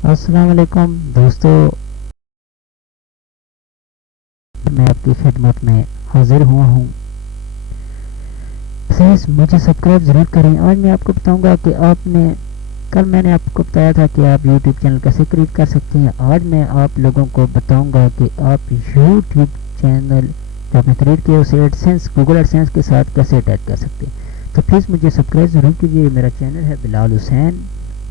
अस्सलाम वालेकुम दोस्तों, मैं आपकी खिदमत में हाजिर हुआ हूँ। प्लीज़ मुझे सब्सक्राइब ज़रूर करें। आज मैं आपको बताऊंगा कि कल मैंने आपको बताया था कि आप यूट्यूब चैनल कैसे क्रिएट कर सकते हैं। आज मैं आप लोगों को बताऊंगा कि आप यूट्यूब चैनल जो आपने क्रिएट किया उसे एडसेंस गूगल एडसेंस के साथ कैसे अटैच कर सकते हैं। तो प्लीज़ मुझे सब्सक्राइब ज़रूर कीजिए। मेरा चैनल है बिलाल हुसैन।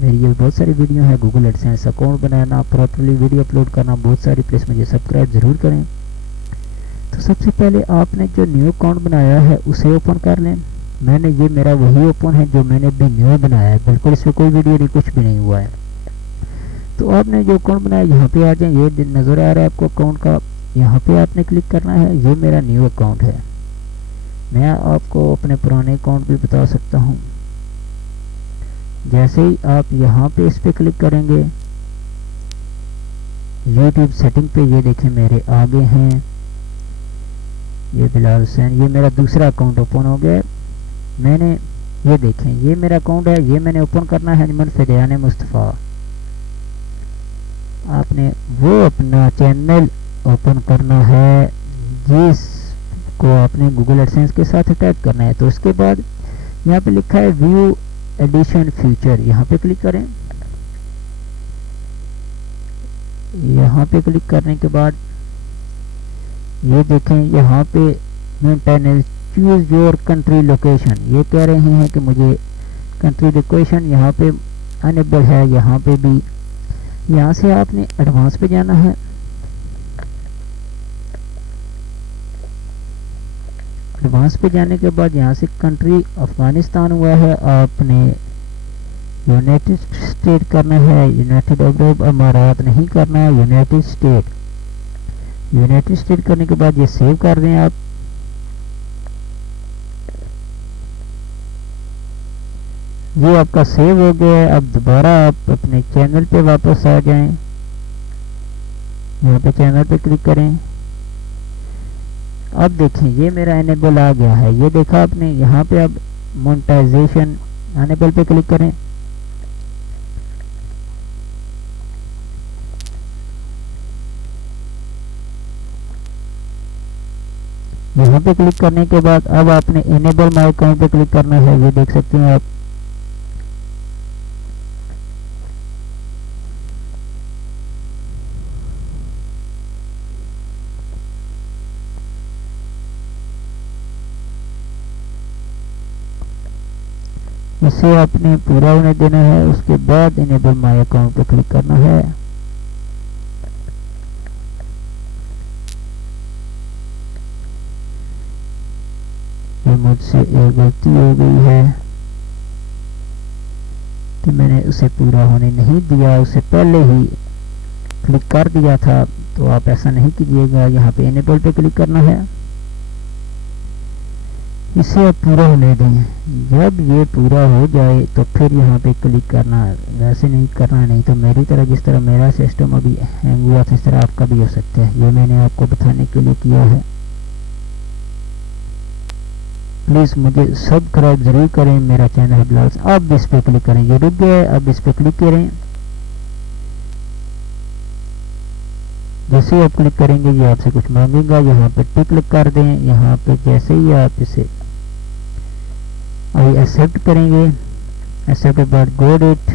मेरी ये बहुत सारी वीडियो है, गूगल एडसेंस अकाउंट बनाना, प्रॉपर्ली वीडियो अपलोड करना, बहुत सारी। प्लीज़ मुझे सब्सक्राइब ज़रूर करें। तो सबसे पहले आपने जो न्यू अकाउंट बनाया है उसे ओपन कर लें। मैंने ये मेरा वही ओपन है जो मैंने अभी न्यू बनाया है, बिल्कुल इसमें कोई वीडियो नहीं, कुछ भी नहीं हुआ है। तो आपने जो अकाउंट बनाया यहाँ पे आ जाए, ये नज़र आ रहा है आपको अकाउंट का, यहाँ पे आपने क्लिक करना है। ये मेरा न्यू अकाउंट है। मैं आपको अपने पुराने अकाउंट भी बता सकता हूँ। जैसे ही आप यहाँ पे इस पर क्लिक करेंगे यूट्यूब सेटिंग पे, ये देखें मेरे आगे हैं ये बिलाल हुसैन, ये मेरा दूसरा अकाउंट ओपन हो गया है। मैंने ये देखें, ये मेरा अकाउंट है, ये मैंने ओपन करना है अजमल फ़िदयान मुस्तफ़ा। आपने वो अपना चैनल ओपन करना है जिसको आपने गूगल एडसेंस के साथ अटैच करना है। तो उसके बाद यहाँ पे लिखा है व्यू एडिशन फीचर, यहाँ पे क्लिक करें। यहाँ पे क्लिक करने के बाद ये देखें, यहाँ पे maintenance choose your country location, ये कह रहे हैं कि मुझे कंट्री लोकेशन यहाँ पे अनेबल है। यहाँ पे भी, यहाँ से आपने एडवांस पे जाना है। एडवांस पे जाने के बाद यहाँ से कंट्री अफगानिस्तान हुआ है, आपने यूनाइटेड स्टेट करना है। यूनाइटेड अरब अमारात नहीं करना है, यूनाइटेड स्टेट। यूनाइटेड स्टेट करने के बाद ये सेव कर दें आप। ये आपका सेव हो गया है। अब दोबारा आप अपने चैनल पे वापस आ जाएं। यहाँ पे चैनल पे क्लिक करें। अब देखें ये मेरा एनेबल आ गया है, ये देखा आपने। यहाँ पे अब मोनेटाइजेशन एनेबल पे क्लिक करें। यहाँ पे क्लिक करने के बाद अब आपने इनेबल माय अकाउंट पे क्लिक करना है। ये देख सकते हैं आप। इसे आपने पूरा होने देना है। उसके बाद इनेबल माय अकाउंट पे क्लिक करना है। ये मुझसे एक गलती हो गई है कि मैंने उसे पूरा होने नहीं दिया, उसे पहले ही क्लिक कर दिया था। तो आप ऐसा नहीं कीजिएगा। यहाँ पे इनेबल पे क्लिक करना है, इसे आप पूरा होने दें। जब ये पूरा हो जाए तो फिर यहाँ पे क्लिक करना। वैसे नहीं करना, नहीं तो मेरी तरह, जिस तरह मेरा सिस्टम अभी हैंग हुआ था, इस तरह आपका भी हो सकता है। ये मैंने आपको बताने के लिए किया है। प्लीज़ मुझे सब्सक्राइब ज़रूर करें। मेरा चैनल बिलाल। अब इस पर क्लिक करें, ये रुक गया है। अब इस पर क्लिक करें। जैसे ही आप क्लिक करेंगे ये आपसे कुछ मांगेगा, यहाँ पे टिक क्लिक कर दें। यहाँ पे जैसे ही आप इसे आई एक्सेप्ट करेंगे, एक्सेप्ट के बाद गो इट।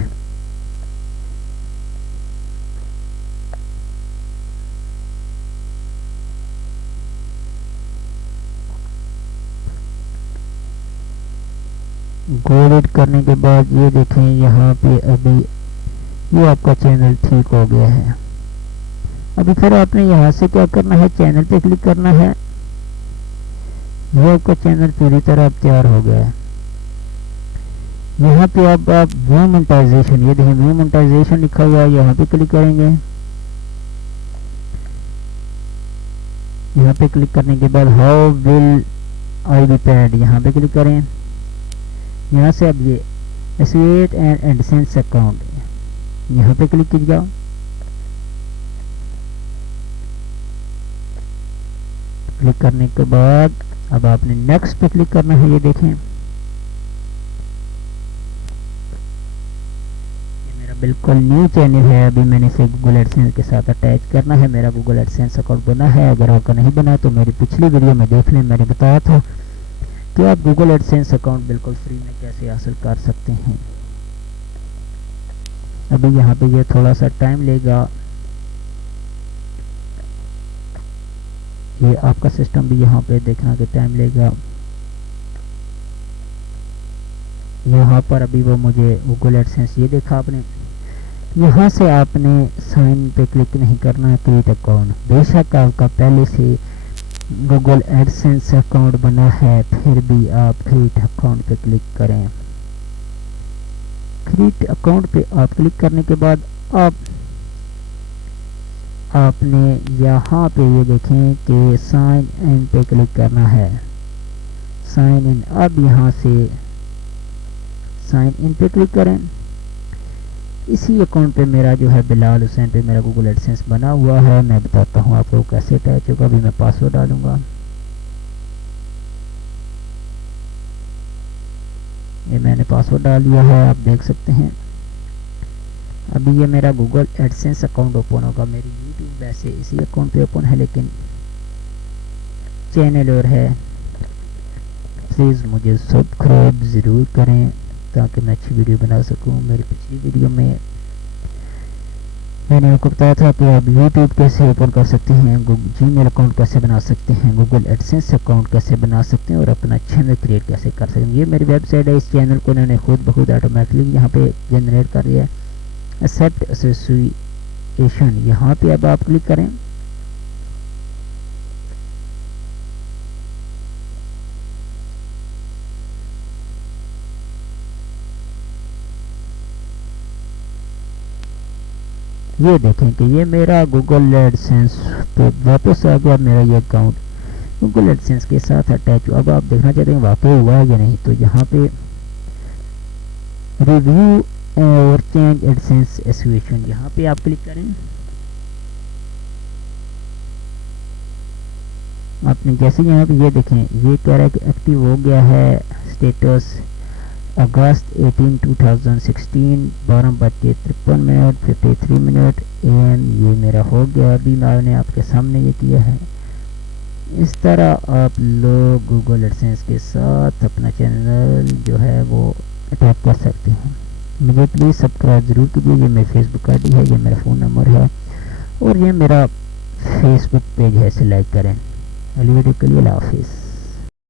गो इट करने के बाद ये देखें, यहाँ पे अभी ये आपका चैनल ठीक हो गया है। अभी फिर आपने यहाँ से क्या करना है, चैनल पे क्लिक करना है। ये आपका चैनल पूरी तरह तैयार हो गया है। यहाँ पे अब आप व्यू मोनेटाइजेशन, ये देखें व्यू मोनेटाइजेशन लिखा हुआ है, यहाँ पे क्लिक करेंगे। यहाँ पे क्लिक करने के बाद how will I be paid, यहाँ पे क्लिक करें। यहाँ से अब ये एसोसिएट एंड एडसेंस अकाउंट, यहाँ पे क्लिक कीजिएगा। क्लिक करने के बाद अब आपने नेक्स्ट पे क्लिक करना है। ये देखें बिल्कुल न्यू चैनल है, अभी मैंने इसे गूगल एडसेंस के साथ अटैच करना है। मेरा गूगल एडसेंस अकाउंट बना है, अगर आपका नहीं बना तो मेरी पिछली वीडियो में देख लें, मैंने बताया था कि आप गूगल एडसेंस अकाउंट बिल्कुल फ्री में कैसे हासिल कर सकते हैं। अभी यहाँ पे ये थोड़ा सा टाइम लेगा, ये आपका सिस्टम भी यहाँ पे देखना कि टाइम लेगा। यहाँ पर अभी वो मुझे गूगल एडसेंस, ये देखा आपने, यहाँ से आपने साइन पे क्लिक नहीं करना है, क्रिएट अकाउंट। बेशक आपका पहले से गूगल एडसेंस अकाउंट बना है, फिर भी आप क्रिएट अकाउंट पे क्लिक करें। क्रिएट अकाउंट पे आप क्लिक करने के बाद आपने यहाँ पे ये देखें कि साइन इन पे क्लिक करना है, साइन इन। अब यहाँ से साइन इन पे क्लिक करें। इसी अकाउंट पे मेरा जो है बिलाल हुसैन पे मेरा गूगल एडसेंस बना हुआ है। मैं बताता हूँ आपको कैसे अटैच होगा। अभी मैं पासवर्ड डालूंगा, ये मैंने पासवर्ड डाल दिया है, आप देख सकते हैं। अभी ये मेरा गूगल एडसेंस अकाउंट ओपन होगा। मेरी यूट्यूब वैसे इसी अकाउंट पे ओपन है, लेकिन चैनल और है। प्लीज़ मुझे सब्सक्राइब ज़रूर करें ताकि मैं अच्छी वीडियो बना सकूं। मेरी पिछली वीडियो में मैंने आपको बताया था कि आप यूट्यूब कैसे ओपन कर सकते हैं, जीमेल अकाउंट कैसे बना सकते हैं, गूगल एडसेंस अकाउंट कैसे बना सकते हैं और अपना चैनल क्रिएट कैसे कर सकते हैं। ये मेरी वेबसाइट है, इस चैनल को उन्होंने खुद ब खुद ऑटोमेटिकली यहाँ पे जनरेट कर दिया है। एक्सेप्ट एसोसिएशन, यहाँ पे अब आप क्लिक करें। ये देखें कि ये मेरा गूगल एडसेंस पे वापस आ गया। मेरा ये अकाउंट गूगल एडसेंस के साथ अटैच हुआ। अब आप देखना चाहते हैं वाकई हुआ है या नहीं, तो यहाँ पे रिव्यू और चेंज एडसेंस एसोसिएशन, यहाँ पे आप क्लिक करें। आपने जैसे यहाँ पे ये देखें, ये कह रहा है कि एक्टिव हो गया है। स्टेटस अगस्त 18 2016 12:53 53 एम, ये मेरा हो गया। अभी मैंने आपके सामने ये किया है। इस तरह आप लोग गूगल एडसेंस के साथ अपना चैनल जो है वो अटैच कर सकते हैं। मुझे प्लीज़ सब्सक्राइब ज़रूर कीजिए। ये मेरी फेसबुक आईडी है, ये मेरा फ़ोन नंबर है और ये मेरा फेसबुक पेज है, इसे लाइक करें। अगली वीडियो के लिए अल्लाह हाफिज़।